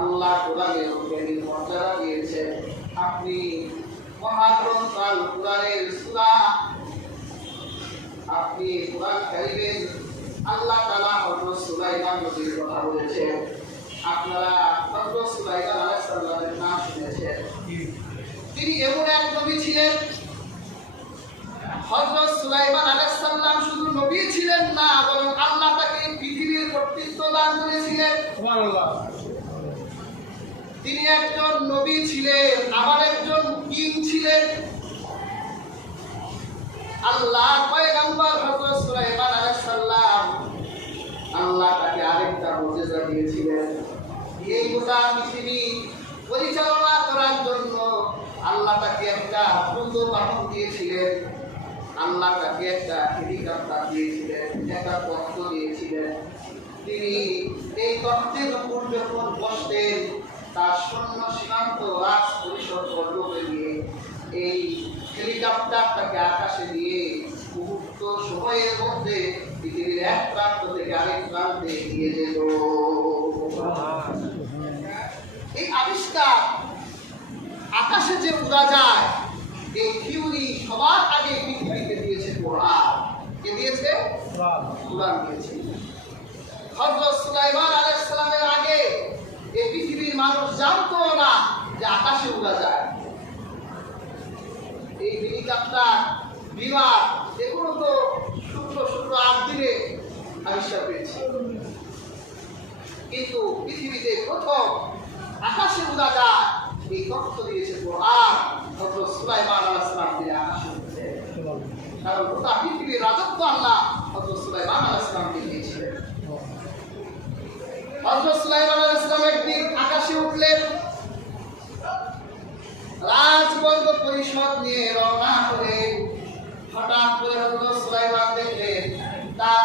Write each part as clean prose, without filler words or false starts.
আল্লাহ কোরআনের জ্ঞানীর মর্যাদা দিয়েছেন। আপনি মহাগ্রন্থ আল কোরআনের সূরা, আপনি কোরআন কারীমের আল্লাহ তাআলা হযরত সুলাইমান নবীর কথা বলেছেন। আপনারা হযরত সুলাইমান আলাইহিস সালামের নাম শুনেছেন। তিনি এমন এক নবী ছিলেন, হযরত সুলাইমান আলাইহিস সালাম শুধু নবী ছিলেন না, বরং আল্লাহ তাকে পৃথিবীর কর্তৃত্ব দান করেছিলেন। সুবহানাল্লাহ। তিনি একজন নবী ছিলেন, আবার একজন কিং ছিলেন। আল্লাহ পয়গম্বর হযরত সুলাইমান আলাইহিস সালাম, আল্লাহ তাকে আরেকটা মুজিজা দিয়েছিলেন। এই গোটা পৃথিবী পরিচালনা করার জন্য আল্লাহ তাকে একটা দ্রুত বাহন দিয়েছিলেন। আল্লাহ তাকে একটা হেলিকপ্টার দিয়েছিলেন, একটা তথ্য দিয়েছিলেন। তিনি এই তথ্যের উপর যখন বসতেন, তার সৈন্য সীমান্ত রাজ পরিষদ বর্গকে নিয়ে এই হেলিকপ্টারটাকে আকাশে নিয়ে মুহূর্ত সময়ের মধ্যে পৃথিবীর এক প্রান্ত থেকে আরেক প্রান্তে নিয়ে যেত। এই আবিষ্কার, আকাশে যে উড়া যায়, এই থিওরি সবার আগে পৃথিবীতে দিয়েছে কোরআন। কে দিয়েছে? কোরআন দিয়েছে। হযরত সুলাইমান আলাইহিস সালামের আগে এই পৃথিবীর মানুষ জানতো না যে আকাশে উড়া যায়। এই হেলিকপ্টার, বিমান, এগুলো তো শুক্র 8 দিনে আবিষ্কার পেয়েছে। কিন্তু পৃথিবীতে প্রথম আকাশে উড়া যায় এই তথ্য দিয়েছে কোরআন। হযরত সুলাইমান আলাইহিস সালাম তিনি আকাশে উঠেছে, কারণ গোটা পৃথিবীর রাজত্ব আল্লাহ হযরত সুলাইমান আলাইহিস সালামকে দিয়েছিলেন। হযরত সুলাইমান আলাইহিস সালাম একদিন আকাশে উঠলেন, রাজবর্গ পরিষদ নিয়ে রওনা করে। হঠাৎ করে হযরত সুলাইমান দেখলেন তার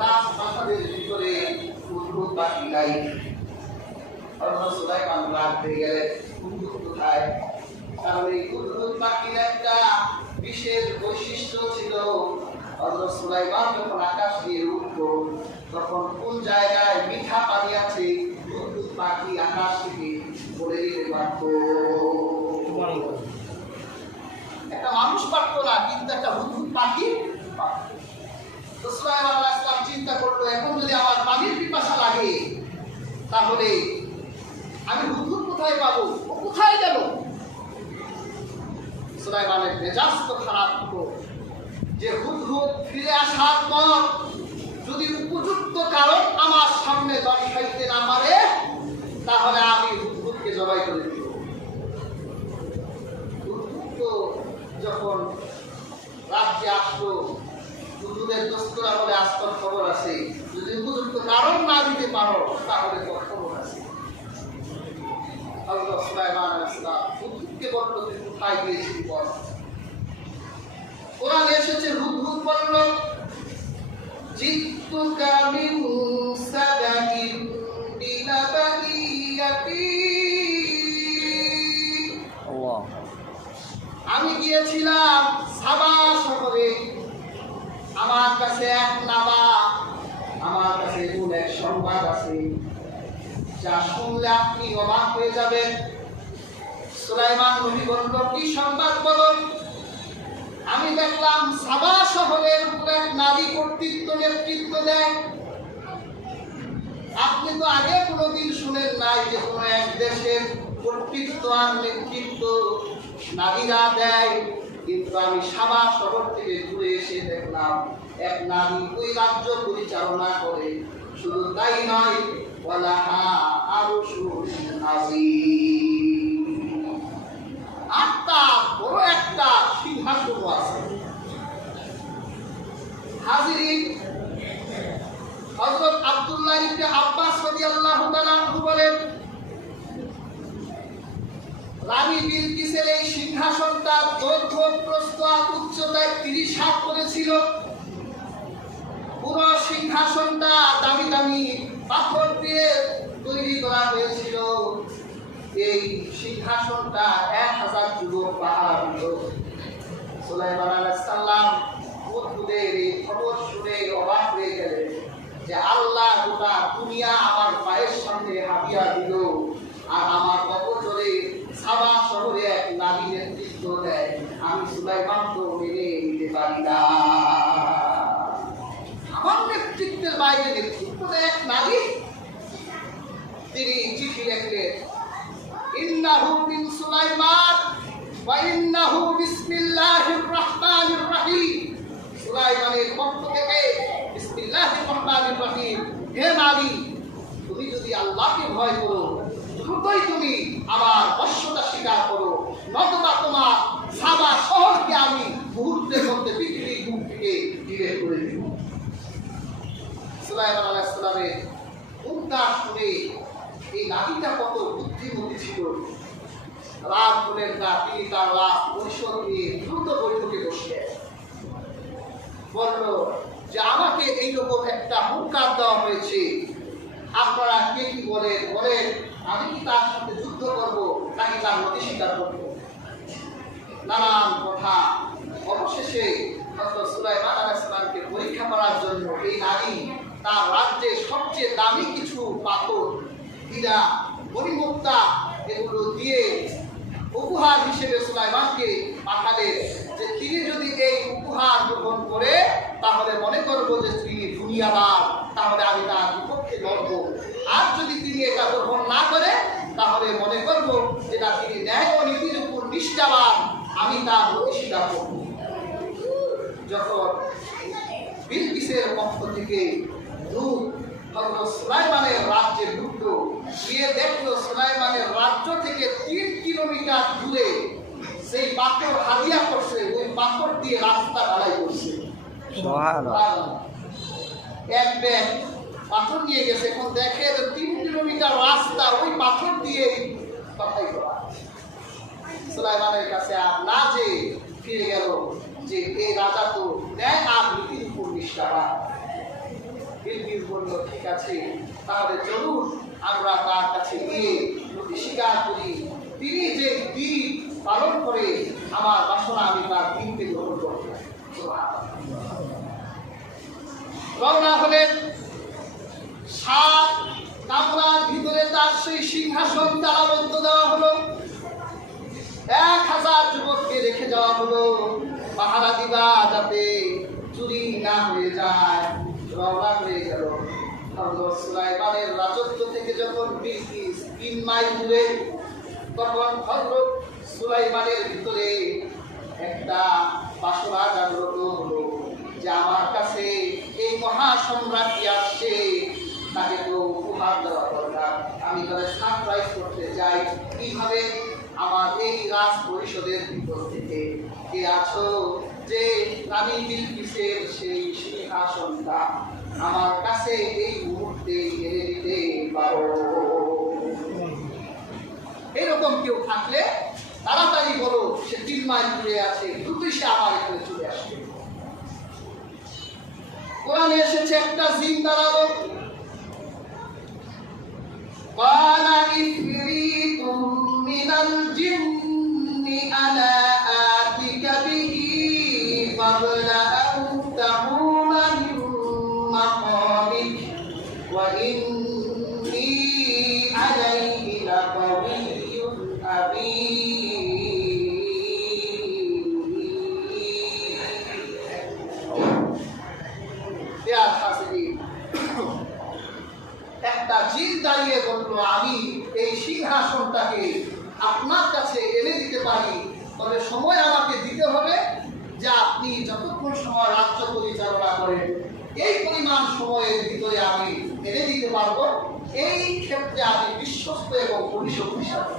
রাজপ্রাসাদের ভিতরে উদ্ভুত পাখি নাই। হযরত সুলাইমান রাগ পেয়ে গেলেন, উদ্ভুত কোথায়? কারণ এই উদ্ভুত পাখির একটা বিশেষ বৈশিষ্ট্য ছিল। হযরত সুলাইমান যখন আকাশ দিয়ে উঠতো, তখন কোন জায়গায় মিঠা পানি আছে, উদ্ভুত পাখি আকাশ থেকে বলে দিতে পারত। একটা মানুষ পারতো না, কিন্তু একটা উদ্ভুত পাখি পারত। তো সুলাইমান আলাইহিস সালাম চিন্তা করলো, এখন যদি আমার পানির পিপাসা লাগে, তাহলে আমি হুদহুদ কোথায় পাবো? কোথায় গেল? সুলাইমানের মেজাজ তো খারাপ হতো যে হুদহুদ ফিরে আসার পর যদি উপযুক্ত কারণ আমার সামনে দর্শাইতে না পারে, তাহলে আমি হুদহুদকে জবাই করে দিব। হুদহুদ তো যখন রাজ্যে আসলো, হুদহুদের দোস্তরা বলে আজকাল খবর আছে, যদি উপযুক্ত কারণ না দিতে পারো, তাহলে তো খবর আছে। হযরত সুলাইমান আলাইহিস সালাম হুদহুদকে বলল, তুই কোথায় গিয়েছিলি বল। কোরআনে এসেছে, হুদহুদ বলল, জিতুকা মিন সাদাকিন বিনাবাইয়াতি, আল্লাহ, আমি গিয়েছিলাম সাবা শহরে। আমার কাছে এক নাবা, আমার কাছে এমন এক সংবাদ আছে যা শুনলে আপনি অবাক হয়ে যাবেন। সুলাইমান নবী বলল, কি সংবাদ বলুন। আমি দেখলাম সাবা শহরের উপর এক নারী কর্তৃত্ব নেতৃত্ব দেয়। আপনি তো আগে কোনোদিন শুনেন নাই যে কোনো এক দেশের কর্তৃত্ব আর নেতৃত্ব নারীরা দেয়, কিন্তু আমি সাবা শহর থেকে ঘুরে এসে দেখলাম এক নারী ওই রাজ্য পরিচালনা করে। শুধু তাই নয়, ওয়ালাহা আরশুন আযীম, আটটা বড় একটা সিংহাসন আছে। হাজিরিন, হযরত আব্দুল্লাহ ইবনে আব্বাস রাদিয়াল্লাহু তাআলা আনহু বলেন, রানী বিলকিসের এই সিংহাসনটা দৈর্ঘ্য, প্রস্থ, উচ্চতায় 30 হাত করেছিল। পুরো সিংহাসনটা দামি দামি পাথর দিয়ে তৈরি করা হয়েছিল। এই সিংহাসনটা 1000 যুবক পাহাড় হতো। সুলাইমান আলাইহিস সালাম হুদহুদের এই খবর শুনে অবাক হয়ে গেলেন যে আল্লাহ গোটা দুনিয়া আমার পায়ের সামনে হাবিয়া দিল, আর আমার অপচরে সাবা শহরে এক নারী নেতৃত্ব দেয়, আমি সুলাইমান তো মেনে নিতে পারি না। আমার নেতৃত্বের বাইরে নেতৃত্ব দেয় এক নারী। তিনি চিঠি লিখলেন, ইন্নাহু মিন সুলাইমান ওয়া ইন্নাহু বিসমিল্লাহির রহমানির রহিম। সুলাইমানের পক্ষ থেকে বিসমিল্লাহির রহমানির রহিম। হে নারী, তুমি যদি আল্লাহকে ভয় করো, দ্রুতই তুমি আমার বশ্যতা স্বীকার করো, নতুবা তোমার সাবা শহরকে আমি মুহূর্তের মধ্যে পৃথিবীর মুখ থেকে দূরে করে দিব। সুলাইমান আলাইহিস সালামের উদ্গার শুনে এই নারীটা কত বুদ্ধিমতী ছিল। রাত হলেন না, তিনি তার রাত পরিষদ নিয়ে দ্রুত বৈঠকে বসলেন। বলল যে আমাকে এইরকম একটা হুঙ্কার দেওয়া হয়েছে, আপনারা কে কি বলেন, আমি কি তার সাথে যুদ্ধ করব নাকি তার নথি স্বীকার করব? নানান কথা। অবশেষে হযরত সুলাইমান আলাইহিস সালামকে পরীক্ষা করার জন্য এই নারী তার রাজ্যে সবচেয়ে দামি কিছু পাথর, হীরা, মণিমুক্তা এগুলো দিয়ে উপহার হিসেবে সুলাইমানকে পাঠালেন, যে তিনি যদি এই উপহার গ্রহণ করে তাহলে মনে করব যে তিনি দুনিয়াদার, তাহলে আমি তার বিপক্ষে লড়ব। আর যদি তিনি এটা গ্রহণ না করে তাহলে মনে করব যে না, তিনি ন্যায় ও নীতির উপর নিষ্ঠাবান, আমি তার প্রতি স্বীকার করব। যখন বিলকিসের পক্ষ থেকে দূত হযরত সুলাইমানের রাজ্যে ঢুকলো, গিয়ে দেখলো সুলাইমানের রাজ্য থেকে 3 কিলোমিটার দূরে সেই পাথর হাদিয়া করছে, ওই পাথর দিয়ে রাস্তা ঢালাই করছে। এক ব্যাগ পাথর নিয়ে গেছে, এখন দেখে 3 কিলোমিটার রাস্তা ওই পাথর দিয়ে বাছাই করা। সুলাইমানের কাছে আর না যে ফিরে গেল যে এই রাজা তো ন্যায় আর নীতির উপর নিষ্ঠাবান। বিলকিস বলল, ঠিক আছে, তাহলে চলুন আমরা তার কাছে গিয়ে নথি স্বীকার করি, তিনি যে দিন পালন করে আমার বাসনা আমি তার দিনকে গ্রহণ করব। রওনা হলেন। 7 কামরার ভিতরে তার সেই সিংহাসন তালাবদ্ধ দেওয়া হলো। 1000 যুবককে রেখে যাওয়া হলো পাহারা দিবা, যাতে চুরি না হয়ে যায়। রওনা হয়ে গেল। হযরত সুলাইমানের রাজত্ব থেকে যখন বিলকিস 3 মাইল দূরে, তখন হযরত সুলাইমানের ভিতরে একটা বাসনা জাগ্রত হলো যে আমার কাছে এই মহাসম্রাটটি আসছে, তাকে তো উপহার দেওয়া দরকার। আমি তাহলে সারপ্রাইজ করতে চাই। কিভাবে? আমার এই রাজ পরিষদের ভিতর থেকে কে আছো যে রানী বিলকিসের সেই সিংহাসনটা আমার কাছে এই মুহূর্তে এনে দিতে পারো? এরকম কেউ থাকলে তাড়াতাড়ি বলো, সে 3 মাইল দূরে আছে, দ্রুতই সে আমার এখানে চলে আসবে। কোরআনে এসেছে একটা জিন দাঁড়ালো, قال عفريت من الجن أنا آتيك به قبل أن تقوم من مقامك وإني عليه لقوي أمين। একটা জিন দাঁড়িয়ে বলল, আমি এই সিংহাসনটাকে আপনার কাছে এনে দিতে পারি, তবে সময় আমাকে দিতে হবে যে আপনি যতক্ষণ সময় রাজ্য পরিচালনা করেন এই পরিমাণ সময়ের ভিতরে আমি এনে দিতে পারবো। এই ক্ষেত্রে আমি বিশ্বস্ত এবং পরিশোধিসালী।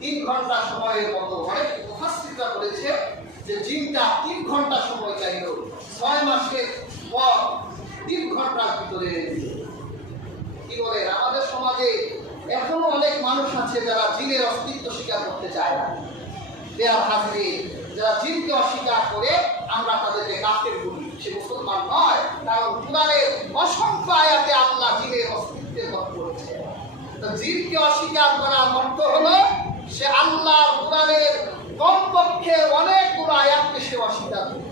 3 ঘন্টা সময়ের মতো অনেক মুফাসসিররা বলেছে যে জিনটা 3 ঘন্টা সময় চাইল, 6 মাসের পর 3 ঘন্টার ভিতরে। কি বলে, আমাদের সমাজে এখনো অনেক মানুষ আছে যারা জিনের অস্তিত্ব স্বীকার করতে চায় না। যারা জিনকে অস্বীকার করে আমরা তাদেরকে কাফের বলি, সে মুসলমান নয়। কারণ কুরআনের অসংখ্য আয়াতে আল্লাহ জিনের অস্তিত্বের কথা বলেছে। তো জিনকে অস্বীকার করার অর্থ হলো সে আল্লাহর কুরআনের কমপক্ষে অনেকগুলো আয়াতকে সে অস্বীকার করে।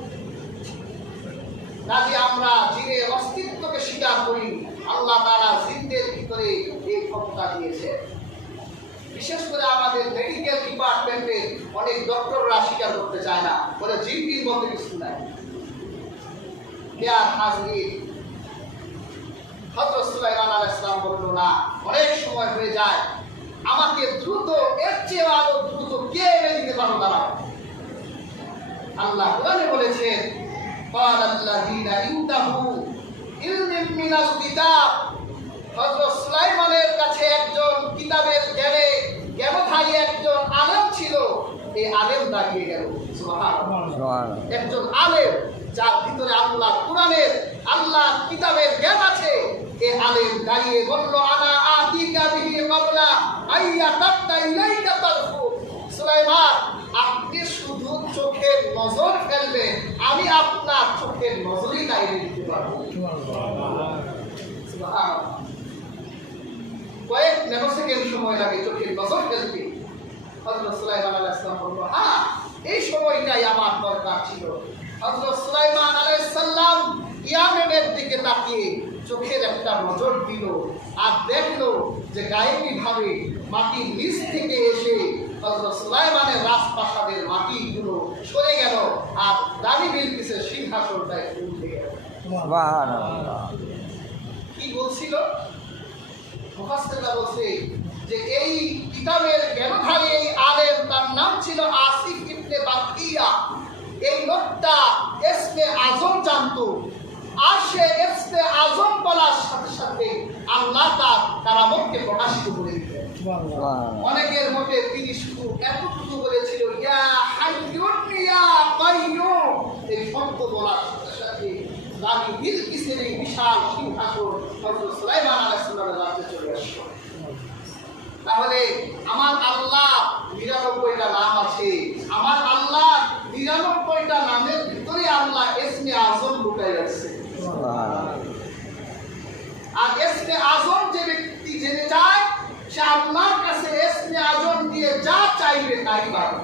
কাজে আমরা জিনের অস্তিত্বকে স্বীকার করি। আল্লাহ তাআলা জিনদের ভিতরে এই ক্ষমতা দিয়েছে। বিশেষ করে আমাদের মেডিকেল ডিপার্টমেন্টে অনেক ডক্টররা স্বীকার করতে চায় না, বলে জিপির মধ্যে কিছু নাই। হযরত সুলাইমান আলাইহিস সালাম বলল, না, অনেক সময় হয়ে যায়, আমাকে দ্রুত, এর চেয়ে আরো দ্রুত কে এনে দিতে পারো দাঁড়াও। আল্লাহ কোরআনে বলেছেন, ক্বালাল্লাযীনা ইনদাহু ইলমুম মিনাল কিতাব, হযরত সুলাইমানের কাছে একজন কিতাবের জ্ঞানধারী একজন আলেম ছিল। এই আলেম দাঁড়িয়ে গেল, সুবহানাল্লাহ। একজন আলেম যার ভিতরে আল্লাহ কোরআনের, আল্লাহ কিতাবের জ্ঞান আছে, এই আলেম দাঁড়িয়ে বলল, আনা আতিকা বিহি ক্বাবলা আইয়া তাত্তা ইলাইকা তারফু। সুলাইমান, আপনি শুধু চোখের নজর ফেলবেন, আমি আপনার চোখের নজরই দাঁড়িয়ে দিতে পারবো। সুবহানাল্লাহ। কয়েক ন্যানোসেকেন্ড সময় লাগে চোখের নজর ফেলতে। হযরত সুলাইমান আলাইহিস সালাম বলল, হ্যাঁ, এই সময়টাই আমার দরকার ছিল। হযরত সুলাইমান আলাইহিস সালাম ইয়ামেনের দিকে তাকিয়ে চোখের একটা নজর দিল, আর দেখলো যে গায়েবী ভাবে মাটির নিচ থেকে এসে হযরত সুলাইমানের রাজপ্রাসাদের মাটিগুলো সরে গেল, আর দানি বিলকিসের সিংহাসনটায় উঠে গেল। সুবহানাল্লাহ। কি বলছিল? মুফাসসিররা বলছে যে এই কিতাবের জ্ঞানধারী এই আলেম, তার নাম ছিল আসিফ ইবনে বাকিয়া। এই লোকটা ইসমে আজম জানতো, আর সে ইসমে আজম বলার সাথে সাথে আল্লাহ তার কারামতকে প্রকাশিত করে দিলেন। অনেকের মতে তিনি শুধু এতটুকু বলেছিল, ইয়া হাইয়ুন ইয়া কাইয়ুম। এই শব্দ বলার সাথে সাথে রানী বিলকিসের এই বিশাল সিংহাসন হযরত সুলাইমান আলাইহিস সালামের রাজ্যে চলে আসলো। তাহলে আমার আল্লাহ ৯৯টা নাম আছে, আমার আল্লাহ ৯৯টা নামের ভিতরে আল্লাহ ইসমে আজম লুকাই রাখছে। আর ইসমে আজম যে ব্যক্তি জেনে যায়, সে আল্লাহর কাছে ইসমে আজম দিয়ে যা চাইবে তাই পাবে।